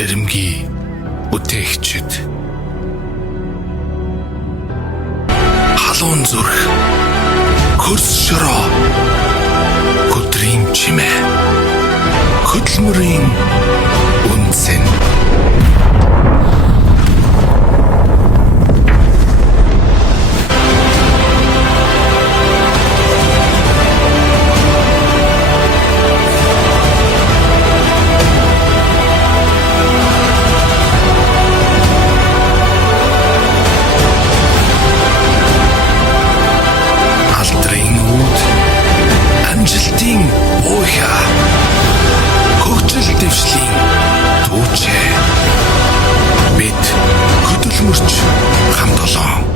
Эрэмгий бүтээгчид халуун зүрх хөрс шороо хөдрийн чимээ хөдөлмөрийн үнцэн амжилтын буйха хөгжил дэвшлийн түүчээ бид хөдөлмөрч хамт олон